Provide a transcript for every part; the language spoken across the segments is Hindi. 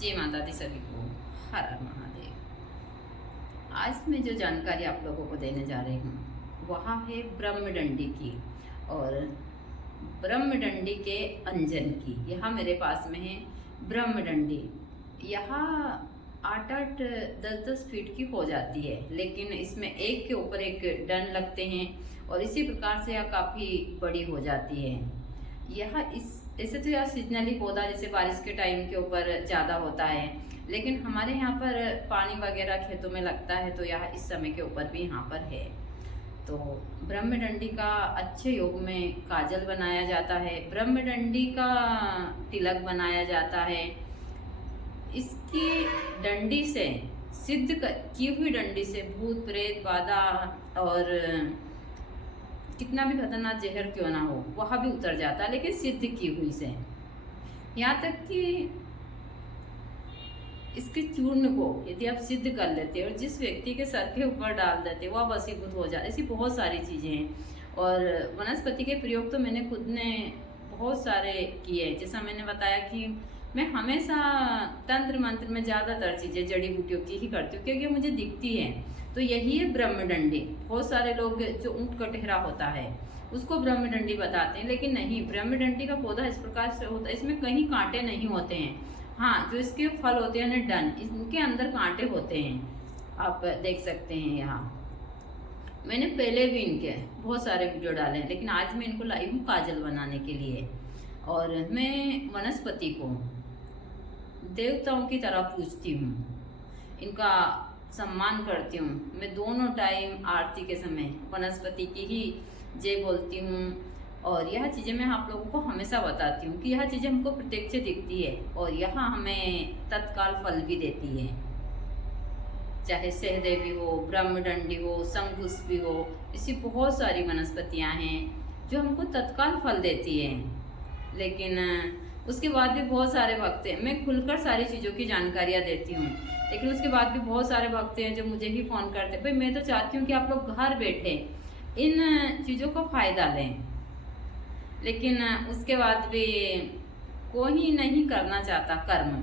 जय माता दी सभी को। हर हर महादेव। आज मैं जो जानकारी आप लोगों को देने जा रही हूँ वह है ब्रह्मडंडी की और ब्रह्मडंडी के अंजन की। यहाँ मेरे पास में है ब्रह्मडंडी। यहाँ 8-8 10-10 फीट की हो जाती है, लेकिन इसमें एक के ऊपर एक डंड लगते हैं और इसी प्रकार से यह काफ़ी बड़ी हो जाती है। यह इस ऐसे तो यह सीजनली पौधा जैसे बारिश के टाइम के ऊपर ज़्यादा होता है, लेकिन हमारे यहाँ पर पानी वगैरह खेतों में लगता है तो यह इस समय के ऊपर भी यहाँ पर है। तो ब्रह्मडंडी का अच्छे योग में काजल बनाया जाता है, ब्रह्मडंडी का तिलक बनाया जाता है। इसकी डंडी से की हुई डंडी से भूत प्रेत बाधा और कितना भी खतरनाक जहर क्यों ना हो वह भी उतर जाता है, लेकिन सिद्ध की हुई से। यहाँ तक कि इसके चूर्ण को यदि आप सिद्ध कर लेते और जिस व्यक्ति के सर के ऊपर डाल देते वह वशीभूत हो जाए। ऐसी बहुत सारी चीज़ें हैं और वनस्पति के प्रयोग तो मैंने खुद ने बहुत सारे किए। जैसा मैंने बताया कि मैं हमेशा तंत्र मंत्र में ज़्यादातर चीज़ें जड़ी बूटियों की ही करती हूँ क्योंकि मुझे दिखती है। तो यही है ब्रह्मडंडी। बहुत सारे लोग जो ऊँट कटहरा होता है उसको ब्रह्मडंडी बताते हैं, लेकिन नहीं, ब्रह्मडंडी का पौधा इस प्रकार से होता है, इसमें कहीं कांटे नहीं होते हैं। हाँ, जो इसके फल होते हैं ना डन, इनके अंदर कांटे होते हैं, आप देख सकते हैं। यहाँ मैंने पहले भी इनके बहुत सारे वीडियो डाले हैं, लेकिन आज मैं इनको लाई हूँ काजल बनाने के लिए। और मैं वनस्पति को देवताओं की तरह पूजती हूँ, इनका सम्मान करती हूँ। मैं दोनों टाइम आरती के समय वनस्पति की ही जय बोलती हूँ। और यह चीज़ें मैं आप लोगों को हमेशा बताती हूँ कि यह चीज़ें हमको प्रत्यक्ष दिखती है और यह हमें तत्काल फल भी देती है। चाहे सहदेवी हो, ब्रह्मडंडी हो, शंकुष्पी हो, ऐसी बहुत सारी वनस्पतियाँ हैं जो हमको तत्काल फल देती हैं। लेकिन उसके बाद भी बहुत सारे भक्त हैं, मैं खुलकर सारी चीज़ों की जानकारियाँ देती हूँ, लेकिन उसके बाद भी बहुत सारे भक्त हैं जो मुझे ही फ़ोन करते हैं। भाई मैं तो चाहती हूँ कि आप लोग घर बैठे इन चीज़ों का फ़ायदा लें, लेकिन उसके बाद भी कोई नहीं करना चाहता कर्म।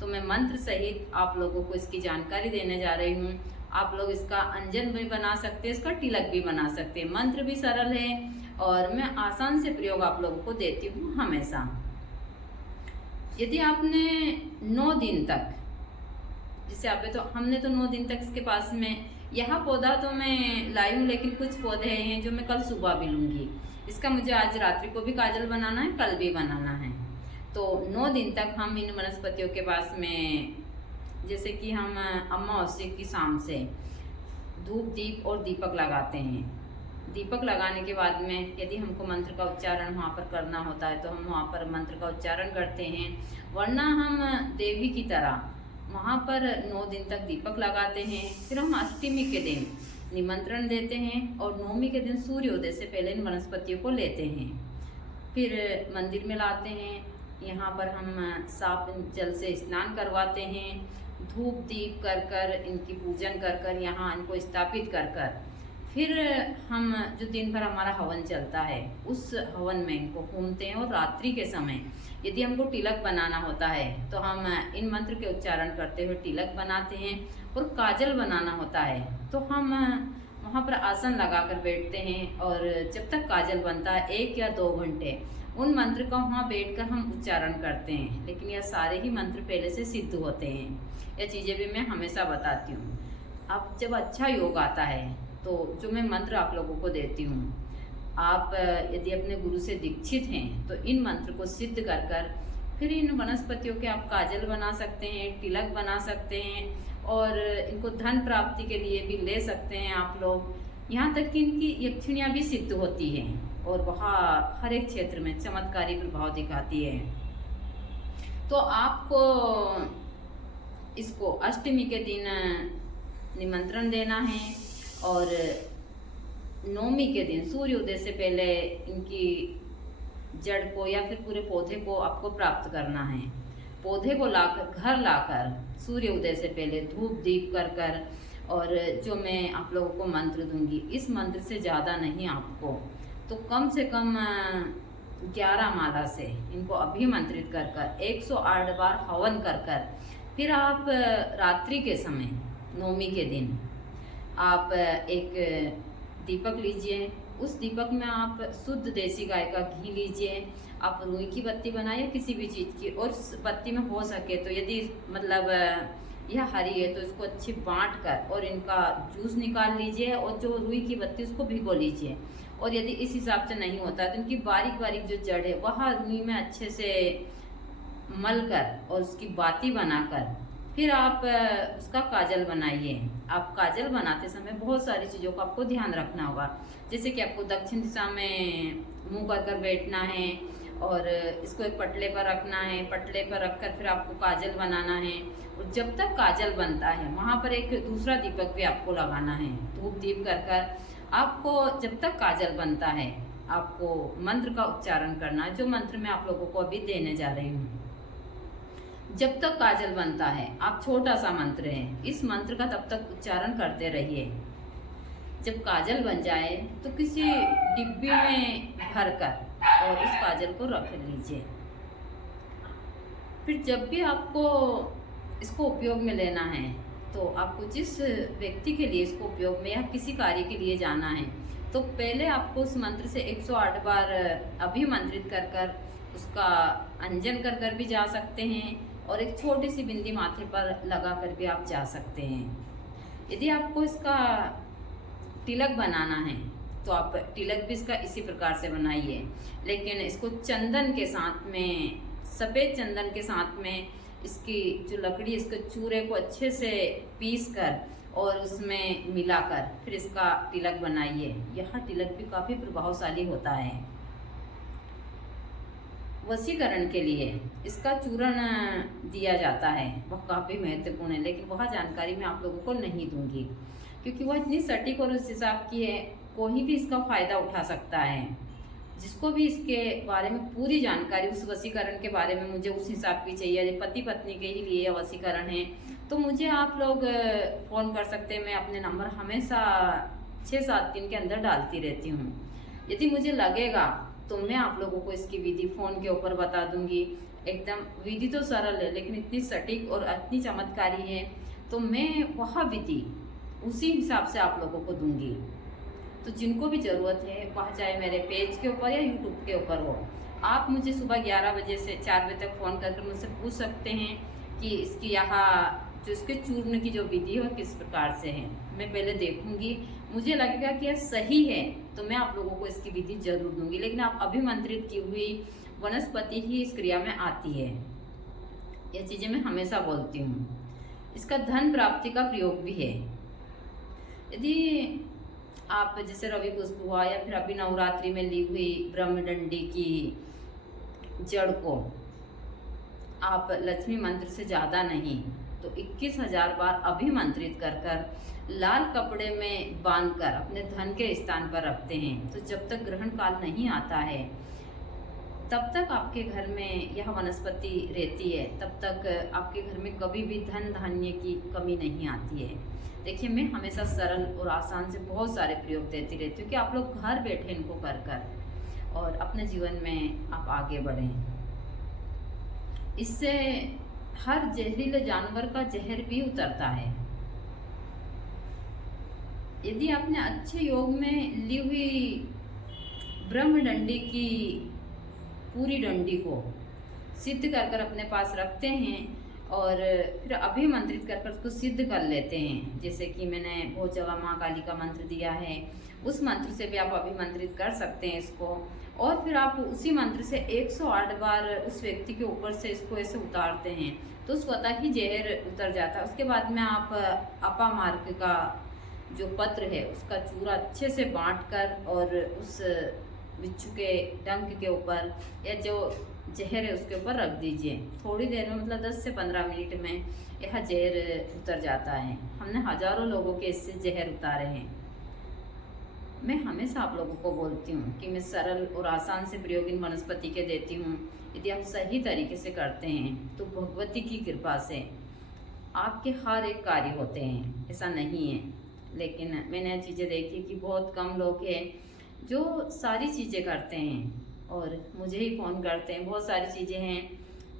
तो मैं मंत्र सहित आप लोगों को इसकी जानकारी देने जा रही हूँ। आप लोग इसका अंजन भी बना सकते हैं, इसका तिलक भी बना सकते हैं। मंत्र भी सरल है और मैं आसान से प्रयोग आप लोगों को देती हूँ हमेशा। यदि आपने 9 दिन तक, जैसे आप तो हमने तो 9 दिन तक इसके पास में, यह पौधा तो मैं लाई हूँ, लेकिन कुछ पौधे हैं जो मैं कल सुबह भी लूँगी। इसका मुझे आज रात्रि को भी काजल बनाना है, कल भी बनाना है। तो 9 दिन तक हम इन वनस्पतियों के पास में, जैसे कि हम अमावस्या की शाम से धूप दीप और दीपक लगाते हैं। दीपक लगाने के बाद में यदि हमको मंत्र का उच्चारण वहाँ पर करना होता है तो हम वहाँ पर मंत्र का उच्चारण करते हैं, वरना हम देवी की तरह वहाँ पर 9 दिन तक दीपक लगाते हैं। फिर हम अष्टमी के दिन निमंत्रण देते हैं और नवमी के दिन सूर्योदय से पहले इन वनस्पतियों को लेते हैं, फिर मंदिर में लाते हैं। यहाँ पर हम साफ जल से स्नान करवाते हैं, धूप दीप कर कर इनकी पूजन कर कर यहाँ इनको स्थापित कर कर फिर हम जो दिन भर हमारा हवन चलता है उस हवन में इनको घूमते हैं। और रात्रि के समय यदि हमको तिलक बनाना होता है तो हम इन मंत्र के उच्चारण करते हुए तिलक बनाते हैं। और काजल बनाना होता है तो हम वहाँ पर आसन लगाकर बैठते हैं और जब तक काजल बनता है 1 या 2 घंटे उन मंत्र का वहाँ बैठकर हम उच्चारण करते हैं। लेकिन यह सारे ही मंत्र पहले से सिद्ध होते हैं। यह चीज़ें भी मैं हमेशा बताती हूँ। अब जब अच्छा योग आता है तो जो मैं मंत्र आप लोगों को देती हूँ, आप यदि अपने गुरु से दीक्षित हैं तो इन मंत्र को सिद्ध कर कर फिर इन वनस्पतियों के आप काजल बना सकते हैं, तिलक बना सकते हैं और इनको धन प्राप्ति के लिए भी ले सकते हैं आप लोग। यहाँ तक कि इनकी यक्षिणियाँ भी सिद्ध होती हैं और वह हर एक क्षेत्र में चमत्कारी प्रभाव दिखाती है। तो आपको इसको अष्टमी के दिन निमंत्रण देना है और नवमी के दिन सूर्योदय से पहले इनकी जड़ को या फिर पूरे पौधे को आपको प्राप्त करना है। पौधे को लाकर घर लाकर सूर्योदय से पहले धूप दीप कर कर, और जो मैं आप लोगों को मंत्र दूंगी इस मंत्र से ज़्यादा नहीं, आपको तो कम से कम 11 माला से इनको अभिमंत्रित कर कर 108 बार हवन कर कर फिर आप रात्रि के समय, नवमी के दिन आप एक दीपक लीजिए। उस दीपक में आप शुद्ध देसी गाय का घी लीजिए। आप रुई की बत्ती बनाइए किसी भी चीज़ की, और बत्ती में हो सके तो यदि मतलब यह हरी है तो इसको अच्छी बांट कर और इनका जूस निकाल लीजिए, और जो रुई की बत्ती उसको भिगो लीजिए। और यदि इस हिसाब से नहीं होता तो इनकी बारीक बारीक जो जड़ है वह रुई में अच्छे से मल कर और उसकी बाती बनाकर फिर आप उसका काजल बनाइए। आप काजल बनाते समय बहुत सारी चीज़ों का आपको ध्यान रखना होगा, जैसे कि आपको दक्षिण दिशा में मुंह कर बैठना है, और इसको एक पटले पर रखना है। पटले पर रखकर फिर आपको काजल बनाना है, और जब तक काजल बनता है वहाँ पर एक दूसरा दीपक भी आपको लगाना है। धूप दीप कर आपको जब तक काजल बनता है आपको मंत्र का उच्चारण करना है, जो मंत्र मैं आप लोगों को अभी देने जा रही हूँ। जब तक काजल बनता है, आप छोटा सा मंत्र है, इस मंत्र का तब तक उच्चारण करते रहिए। जब काजल बन जाए तो किसी डिब्बी में भरकर और उस काजल को रख लीजिए। फिर जब भी आपको इसको उपयोग में लेना है तो आपको जिस व्यक्ति के लिए इसको उपयोग में या किसी कार्य के लिए जाना है, तो पहले आपको उस मंत्र से 108 बार अभिमंत्रित कर उसका अंजन कर भी जा सकते हैं, और एक छोटी सी बिंदी माथे पर लगा कर भी आप जा सकते हैं। यदि आपको इसका तिलक बनाना है तो आप तिलक भी इसका इसी प्रकार से बनाइए, लेकिन इसको चंदन के साथ में, सफ़ेद चंदन के साथ में इसकी जो लकड़ी, इसके चूरे को अच्छे से पीस कर और उसमें मिलाकर फिर इसका तिलक बनाइए। यह तिलक भी काफ़ी प्रभावशाली होता है। वशीकरण के लिए इसका चूर्ण दिया जाता है, वह काफ़ी महत्वपूर्ण है, लेकिन वह जानकारी मैं आप लोगों को नहीं दूंगी क्योंकि वह इतनी सटीक और उस हिसाब की है, कोई भी इसका फ़ायदा उठा सकता है। जिसको भी इसके बारे में पूरी जानकारी, उस वशीकरण के बारे में मुझे उस हिसाब की चाहिए, यदि पति पत्नी के ही लिए वशीकरण है तो मुझे आप लोग फ़ोन कर सकते हैं। मैं अपने नंबर हमेशा 6-7 दिन के अंदर डालती रहती हूँ। यदि मुझे लगेगा तो मैं आप लोगों को इसकी विधि फ़ोन के ऊपर बता दूंगी। एकदम विधि तो सरल है लेकिन इतनी सटीक और इतनी चमत्कारी है, तो मैं वह विधि उसी हिसाब से आप लोगों को दूंगी। तो जिनको भी ज़रूरत है वह चाहे मेरे पेज के ऊपर या यूट्यूब के ऊपर हो, आप मुझे सुबह 11 बजे से 4 बजे तक फ़ोन करके मुझसे पूछ सकते हैं कि इसकी यहाँ जो इसके चूर्ण की जो विधि है किस प्रकार से है। मैं पहले देखूंगी, मुझे लगेगा कि यह सही है तो मैं आप लोगों को इसकी विधि जरूर दूंगी, लेकिन आप अभिमंत्रित की हुई वनस्पति ही इस क्रिया में आती है। यह चीज़ें मैं हमेशा बोलती हूँ। इसका धन प्राप्ति का प्रयोग भी है। यदि आप जैसे रवि पुष्प हुआ या फिर अभी नवरात्रि में ली हुई ब्रह्मडंडी की जड़ को आप लक्ष्मी मंत्र से ज़्यादा नहीं तो 21,000 बार अभिमंत्रित कर लाल कपड़े में बांधकर अपने धन के स्थान पर रखते हैं, तो जब तक ग्रहण काल नहीं आता है तब तक आपके घर में यह वनस्पति रहती है, तब तक आपके घर में कभी भी धन धान्य की कमी नहीं आती है। देखिए, मैं हमेशा सरल और आसान से बहुत सारे प्रयोग देती रहती हूँ कि आप लोग घर बैठे इनको कर और अपने जीवन में आप आगे बढ़ें। इससे हर जहरीले जानवर का जहर भी उतरता है। यदि आपने अच्छे योग में ली हुई ब्रह्मडंडी की पूरी डंडी को सिद्ध कर अपने पास रखते हैं और फिर अभिमंत्रित कर उसको सिद्ध कर लेते हैं, जैसे कि मैंने बहुत जगह माँ काली का मंत्र दिया है, उस मंत्र से भी आप अभिमंत्रित कर सकते हैं इसको। और फिर आप उसी मंत्र से 108 बार उस व्यक्ति के ऊपर से इसको ऐसे उतारते हैं तो स्वतः ही जहर उतर जाता है। उसके बाद में आप अपामार्ग का जो पत्र है उसका चूरा अच्छे से बांटकर और उस बिच्छू के डंक के ऊपर या जो जहर है उसके ऊपर रख दीजिए। थोड़ी देर में, मतलब 10 से 15 मिनट में यह जहर उतर जाता है। हमने हजारों लोगों के इससे जहर उतारे हैं। मैं हमेशा आप लोगों को बोलती हूँ कि मैं सरल और आसान से प्रयोग इन वनस्पति के देती हूँ। यदि आप सही तरीके से करते हैं तो भगवती की कृपा से आपके हर एक कार्य होते हैं, ऐसा नहीं है। लेकिन मैंने चीज़ें देखी कि बहुत कम लोग हैं जो सारी चीज़ें करते हैं और मुझे ही फ़ोन करते हैं। बहुत सारी चीज़ें हैं